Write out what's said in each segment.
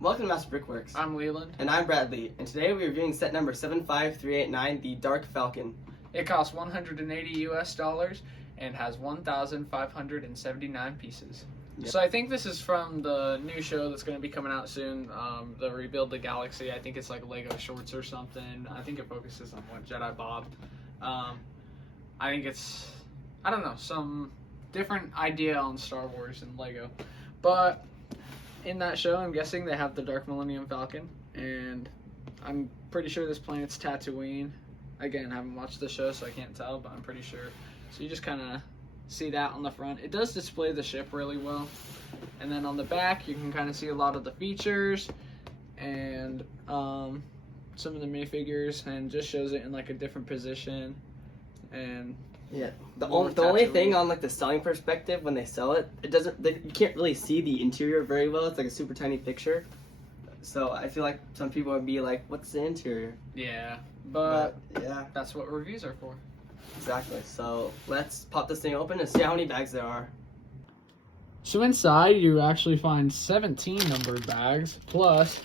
Welcome to Master Brickworks. I'm Leland. And I'm Bradley. And today we're reviewing set number 75389, the Dark Falcon. It costs $180 and has 1,579 pieces. Yep. So I think this is from the new show that's going to be coming out soon, the Rebuild the Galaxy. I think it's like Lego Shorts or something. I think it focuses on what Jedi Bob. I think it's, I don't know, some different idea on Star Wars and Lego. But in that show, I'm guessing they have the Dark Millennium Falcon, and I'm pretty sure this planet's Tatooine. Again, I haven't watched the show, so I can't tell, but I'm pretty sure. So you just kind of see that on the front. It does display the ship really well. And then on the back, you can kind of see a lot of the features and some of the minifigures, and just shows it in like a different position. And yeah, the only thing on like the selling perspective when they sell it, you can't really see the interior very well. It's like a super tiny picture. So I feel like some people would be like, "What's the interior?" yeah, but yeah, that's what reviews are for. Exactly. So let's pop this thing open and see how many bags there are. So inside, you actually find 17 numbered bags, plus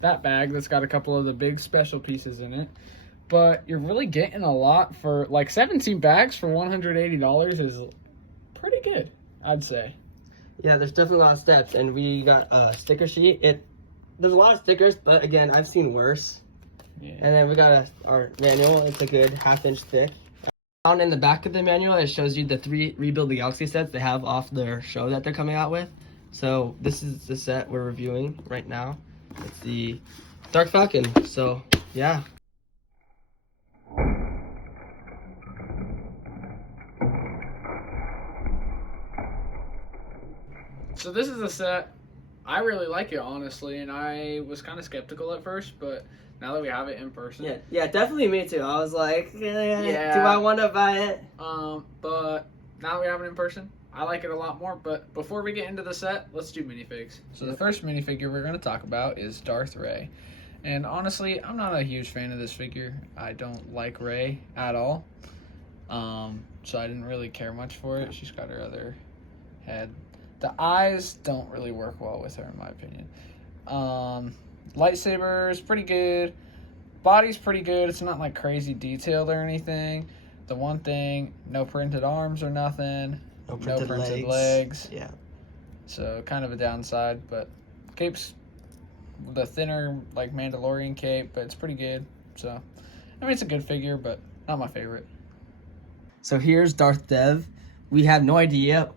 that bag that's got a couple of the big special pieces in it. But you're really getting a lot for, like, 17 bags for $180 is pretty good, I'd say. Yeah, there's definitely a lot of steps, and we got a sticker sheet. There's a lot of stickers, but again, I've seen worse. Yeah. And then we got our manual. It's a good half-inch thick. Down in the back of the manual, it shows you the 3 Rebuild the Galaxy sets they have off their show that they're coming out with. So this is the set we're reviewing right now. It's the Dark Falcon. So yeah. So this is a set, I really like it, honestly, and I was kind of skeptical at first, but now that we have it in person. Yeah, definitely me too. I was like, yeah. Do I want to buy it? But now that we have it in person, I like it a lot more. But before we get into the set, let's do minifigs. So the first minifigure we're going to talk about is Darth Rey. And honestly, I'm not a huge fan of this figure. I don't like Rey at all. So I didn't really care much for it. She's got her other head. The eyes don't really work well with her, in my opinion. Lightsaber is pretty good. Body's pretty good. It's not like crazy detailed or anything. The one thing, no printed arms or nothing. No printed legs. Yeah. So kind of a downside, but cape's the thinner, like Mandalorian cape, but it's pretty good. So, I mean, it's a good figure, but not my favorite. So here's Darth Dev. We have no idea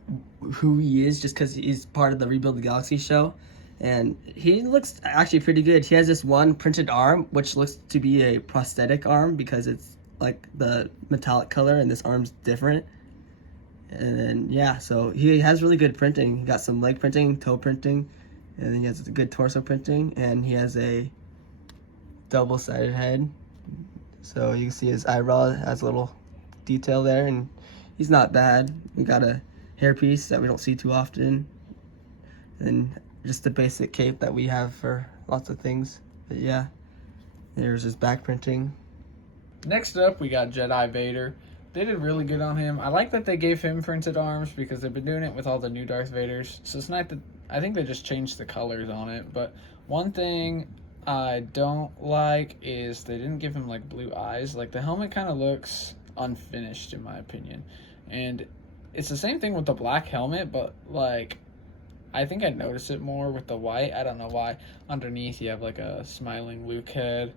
who he is just because he's part of the Rebuild the Galaxy show. And he looks actually pretty good. He has this one printed arm, which looks to be a prosthetic arm because it's like the metallic color and this arm's different. And then, yeah, so he has really good printing. He got some leg printing, toe printing, and then he has a good torso printing. And he has a double-sided head. So you can see his eyebrow has a little detail there, and he's not bad. We got a hairpiece that we don't see too often. And just the basic cape that we have for lots of things. But yeah, there's his back printing. Next up, we got Jedi Vader. They did really good on him. I like that they gave him printed arms because they've been doing it with all the new Darth Vaders. So it's not that, I think they just changed the colors on it. But one thing I don't like is they didn't give him like blue eyes. Like the helmet kind of looks unfinished in my opinion. And it's the same thing with the black helmet, but like I think I notice it more with the white. I don't know why. Underneath you have like a smiling Luke head,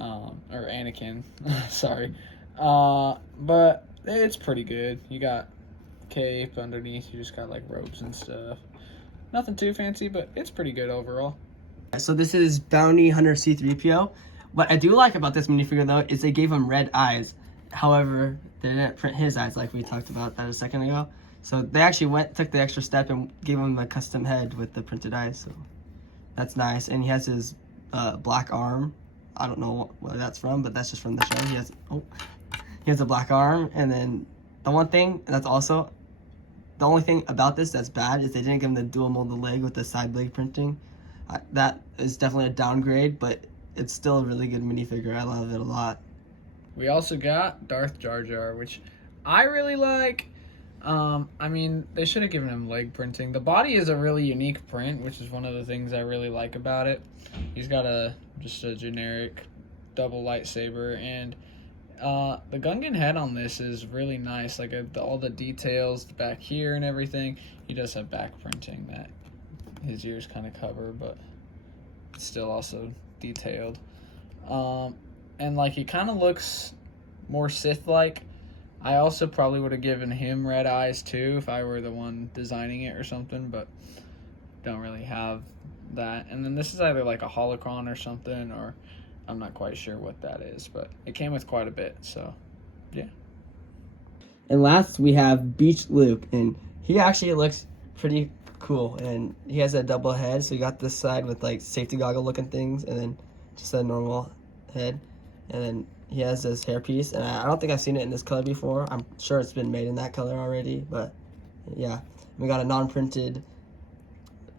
or Anakin. Sorry. But it's pretty good. You got cape underneath. You just got like robes and stuff. Nothing too fancy, but it's pretty good overall. So this is Bounty Hunter C-3PO. What I do like about this minifigure though is they gave him red eyes. However, they didn't print his eyes like we talked about that a second ago. So they actually took the extra step and gave him a custom head with the printed eyes. So that's nice. And he has his black arm. I don't know where that's from, but that's just from the show. He has a black arm. And then the one thing that's also, the only thing about this that's bad is they didn't give him the dual molded leg with the side leg printing. That is definitely a downgrade, but it's still a really good minifigure. I love it a lot. We also got Darth Jar Jar, which I really like. I mean, they should have given him leg printing. The body is a really unique print, which is one of the things I really like about it. He's got just a generic double lightsaber, and the Gungan head on this is really nice. Like all the details back here and everything. He does have back printing that his ears kind of cover, but it's still also detailed. And like he kind of looks more Sith-like. I also probably would have given him red eyes too if I were the one designing it or something, but don't really have that. And then this is either like a holocron or something, or I'm not quite sure what that is, but it came with quite a bit, so yeah. And last we have Beach Luke, and he actually looks pretty cool, and he has a double head, so you got this side with like safety goggle looking things, and then just a normal head, and then he has this hairpiece, and I don't think I've seen it in this color before. I'm sure it's been made in that color already, but yeah. We got a non-printed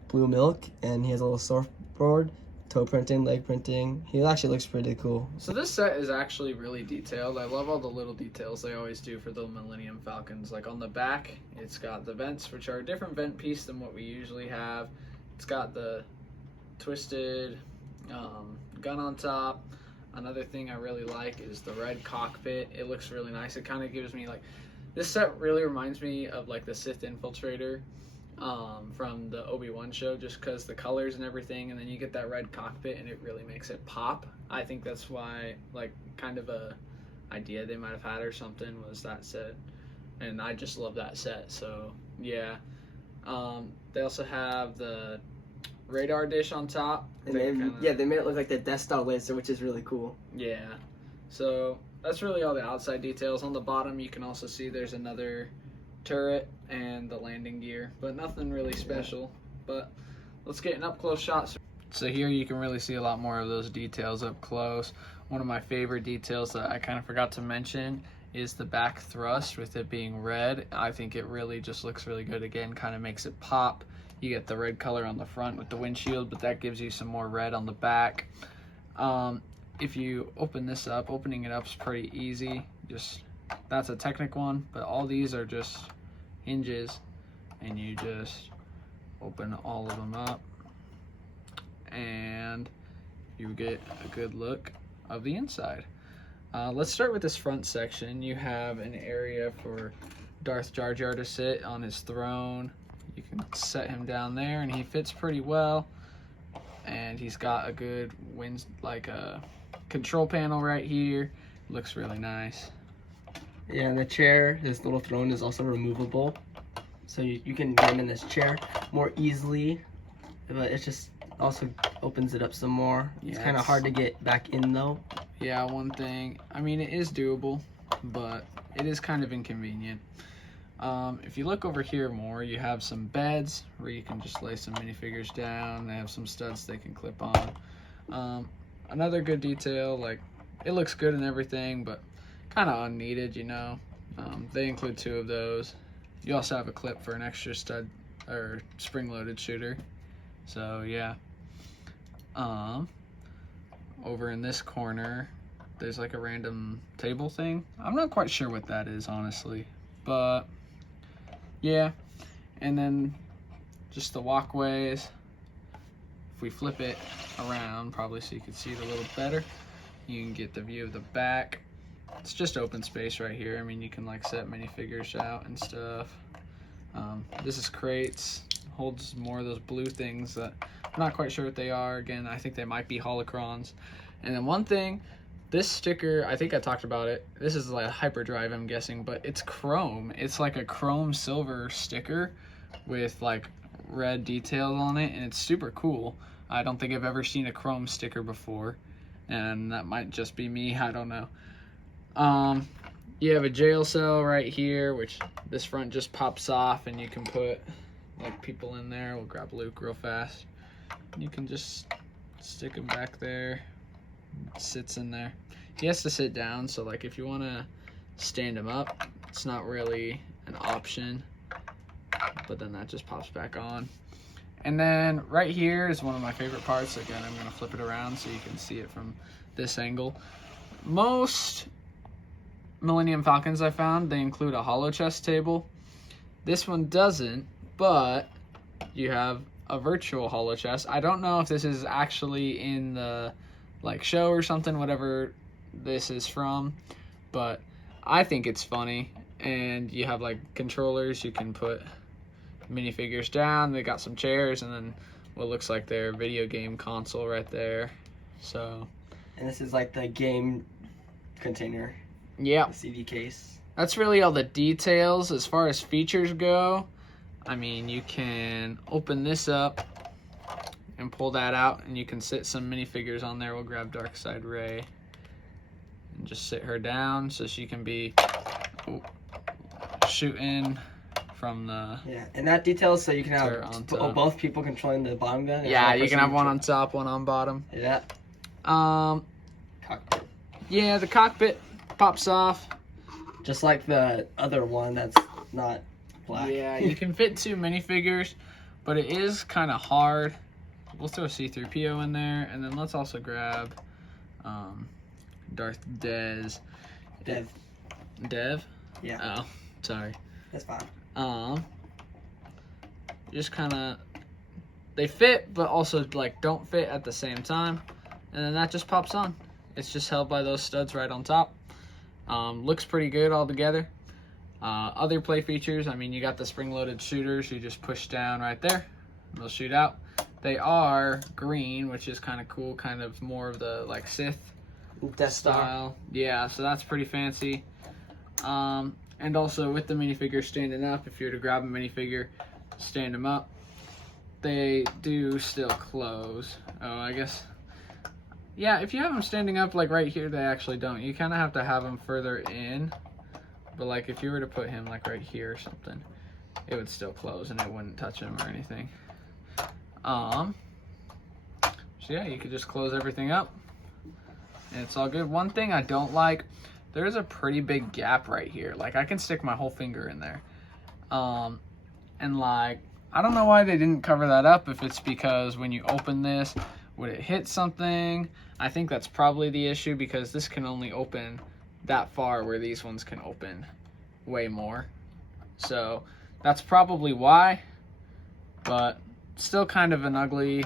blue milk, and he has a little surfboard, toe printing, leg printing. He actually looks pretty cool. So this set is actually really detailed. I love all the little details they always do for the Millennium Falcons. Like on the back, it's got the vents, which are a different vent piece than what we usually have. It's got the twisted gun on top. Another thing I really like is the red cockpit. It looks really nice. It kind of gives me like, this set really reminds me of like the Sith Infiltrator from the Obi-Wan show, just because the colors and everything, and then you get that red cockpit and it really makes it pop. I think that's why, like, kind of a idea they might have had or something was that set, and I just love that set. So yeah. They also have the radar dish on top. And they made it look like the Death Star laser, which is really cool. Yeah. So that's really all the outside details. On the bottom, you can also see there's another turret and the landing gear, but nothing really special. But let's get an up-close shot. So here you can really see a lot more of those details up close. One of my favorite details that I kind of forgot to mention is the back thrust with it being red. I think it really just looks really good. Again, kind of makes it pop. You get the red color on the front with the windshield, but that gives you some more red on the back. If you open this up, opening it up is pretty easy. Just, that's a Technic one, but all these are just hinges, and you just open all of them up, and you get a good look of the inside. Let's start with this front section. You have an area for Darth Jar Jar to sit on his throne. You can set him down there, and he fits pretty well. And he's got a good control panel right here. Looks really nice. Yeah, and the chair, his little throne, is also removable, so you can get him in this chair more easily. But it just also opens it up some more. Yeah, it's kind of hard to get back in though. Yeah, one thing. I mean, it is doable, but it is kind of inconvenient. If you look over here more, you have some beds where you can just lay some minifigures down. They have some studs they can clip on. Another good detail, like, it looks good and everything, but kind of unneeded, you know. They include 2 of those. You also have a clip for an extra stud or spring-loaded shooter. So yeah. Over in this corner, there's like a random table thing. I'm not quite sure what that is, honestly, but yeah. And then just the walkways. If we flip it around, probably so you can see it a little better, you can get the view of the back. It's just open space right here. I mean, you can like set minifigures out and stuff. This is crates. Holds more of those blue things that I'm not quite sure what they are. Again, I think they might be holocrons. And then one thing, this sticker, I think I talked about it. This is like a hyperdrive, I'm guessing, but it's chrome. It's like a chrome silver sticker with like red details on it, and it's super cool. I don't think I've ever seen a chrome sticker before, and that might just be me, I don't know. You have a jail cell right here, which this front just pops off, and you can put like people in there. We'll grab Luke real fast. You can just stick him back there. It sits in there. He has to sit down, so like if you want to stand him up, it's not really an option, but then that just pops back on. And then right here is one of my favorite parts. Again, I'm going to flip it around so you can see it from this angle. Most Millennium Falcons I found, they include a holo chest table. This one doesn't, but you have a virtual holo chest. I don't know if this is actually in the like show or something, whatever this is from, but I think it's funny. And you have like controllers, you can put minifigures down, they got some chairs, and then what looks like their video game console right there. So, and this is like the game container, yeah, the CD case. That's really all the details. As far as features go, I mean, you can open this up and pull that out, and you can sit some minifigures on there. We'll grab Darkseid Ray and just sit her down so she can be shooting from the... Yeah, and that details so you can have both people controlling the bottom gun. Yeah, you can have one on top, one on bottom. Yeah. Cockpit. Yeah, the cockpit pops off. Just like the other one that's not black. Yeah, you can fit 2 minifigures, but it is kind of hard. We'll throw C-3PO in there, and then let's also grab Darth Dev. Dev? Yeah. Oh, sorry. That's fine. Just kind of, they fit, but also like don't fit at the same time, and then that just pops on. It's just held by those studs right on top. Looks pretty good all together. Other play features, I mean, you got the spring-loaded shooters. You just push down right there, and they'll shoot out. They are green, which is kind of cool, kind of more of the like Sith Death Star style. Yeah, so that's pretty fancy. And also with the minifigure standing up, if you were to grab a minifigure, stand them up, they do still close. Oh, I guess. Yeah, if you have them standing up like right here, they actually don't. You kind of have to have them further in. But like if you were to put him like right here or something, it would still close and it wouldn't touch him or anything. So yeah, you could just close everything up and it's all good. One thing I don't like, there's a pretty big gap right here. Like I can stick my whole finger in there. And like, I don't know why they didn't cover that up, if it's because when you open this, would it hit something? I think that's probably the issue, because this can only open that far where these ones can open way more. So that's probably why, but still kind of an ugly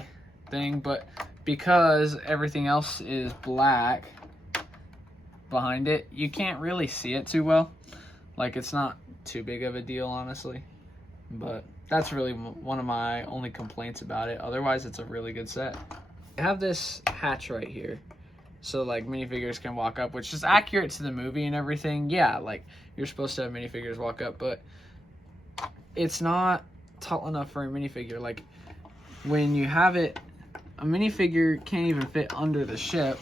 thing. But because everything else is black behind it, you can't really see it too well. Like it's not too big of a deal, honestly, but that's really one of my only complaints about it. Otherwise, it's a really good set. I have this hatch right here, so like minifigures can walk up, which is accurate to the movie and everything. Yeah, like you're supposed to have minifigures walk up, but it's not tall enough for a minifigure. Like when you have it, a minifigure can't even fit under the ship,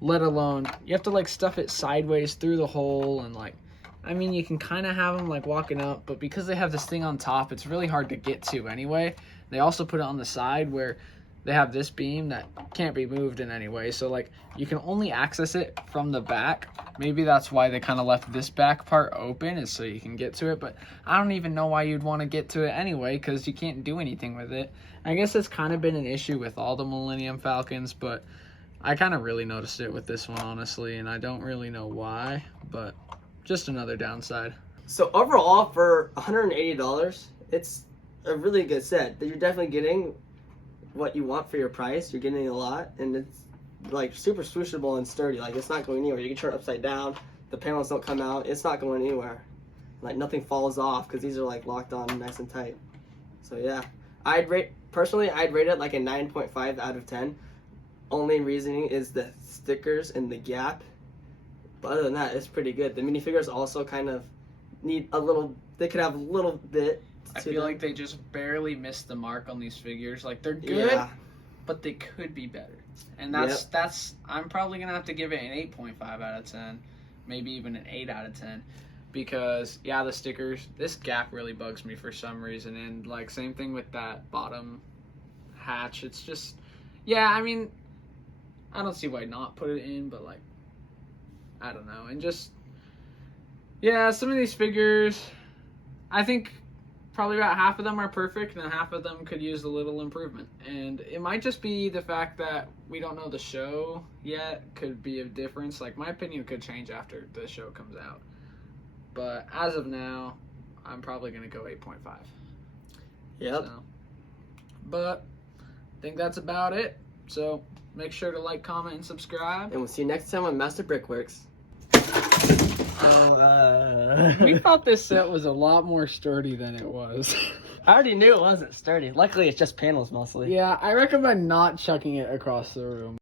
let alone you have to like stuff it sideways through the hole. And like, I mean, you can kind of have them like walking up, but because they have this thing on top, it's really hard to get to anyway. They also put it on the side where they have this beam that can't be moved in any way. So like you can only access it from the back. Maybe that's why they kind of left this back part open, is so you can get to it. But I don't even know why you'd want to get to it anyway, because you can't do anything with it. I guess it's kind of been an issue with all the Millennium Falcons, but I kind of really noticed it with this one, honestly, and I don't really know why, but just another downside. So overall, for $180, it's a really good set. You're definitely getting what you want for your price. You're getting a lot, and it's like super swooshable and sturdy. Like it's not going anywhere. You can turn it upside down. The panels don't come out. It's not going anywhere. Like nothing falls off because these are like locked on nice and tight. So yeah, I'd rate it like a 9.5 out of 10. Only reasoning is the stickers and the gap. But other than that, it's pretty good. The minifigures also kind of need a little. They could have a little bit. I feel like they just barely missed the mark on these figures. Like they're good, but they could be better. And that's I'm probably gonna have to give it an 8.5 out of 10, maybe even an 8 out of 10, because yeah, the stickers, this gap really bugs me for some reason. And like same thing with that bottom hatch. It's just, yeah, I mean, I don't see why not put it in, but like, I don't know. And just, yeah, some of these figures, I think probably about half of them are perfect, and half of them could use a little improvement. And it might just be the fact that we don't know the show yet could be a difference. Like my opinion could change after the show comes out. But as of now, I'm probably going to go 8.5. Yep. So, but I think that's about it. So make sure to like, comment, and subscribe. And we'll see you next time on Master Brickworks. We thought this set was a lot more sturdy than it was. I already knew it wasn't sturdy. Luckily, it's just panels mostly. Yeah, I recommend not chucking it across the room.